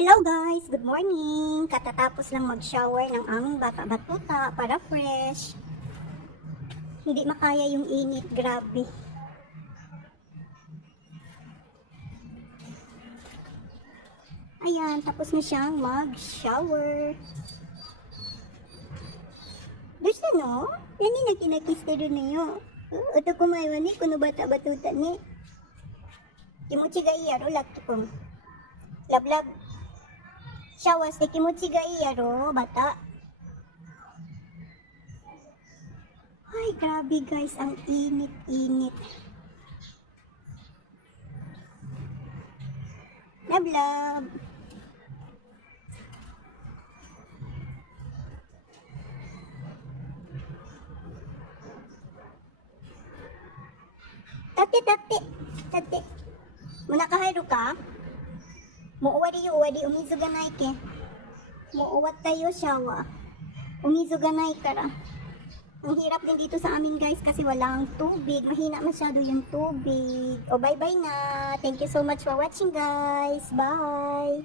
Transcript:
Hello guys! Good morning! Katatapos lang mag-shower ng aming bata-batuta para fresh. Hindi makaya yung init, grabe. Ayan, tapos na siyang mag-shower. Gusto no? Yan yung nakinakista rin na yun. Ito kumaywan ni, kuno bata-batuta ni. Kimochi ga iyaro, lakto kong. Lablab. Shawas ni kimochi ga iyaro, bata. Ay, grabe guys, ang init-init. Lablab. Tate. Muna kahayro ka? Muuwadi umizu ga nai ke. Muuwat tayo shawa. Umizu ga nai kara. Ang hirap din dito sa amin guys kasi walang tubig. Mahina masyado yung tubig. O bye-bye na. Thank you so much for watching guys. Bye!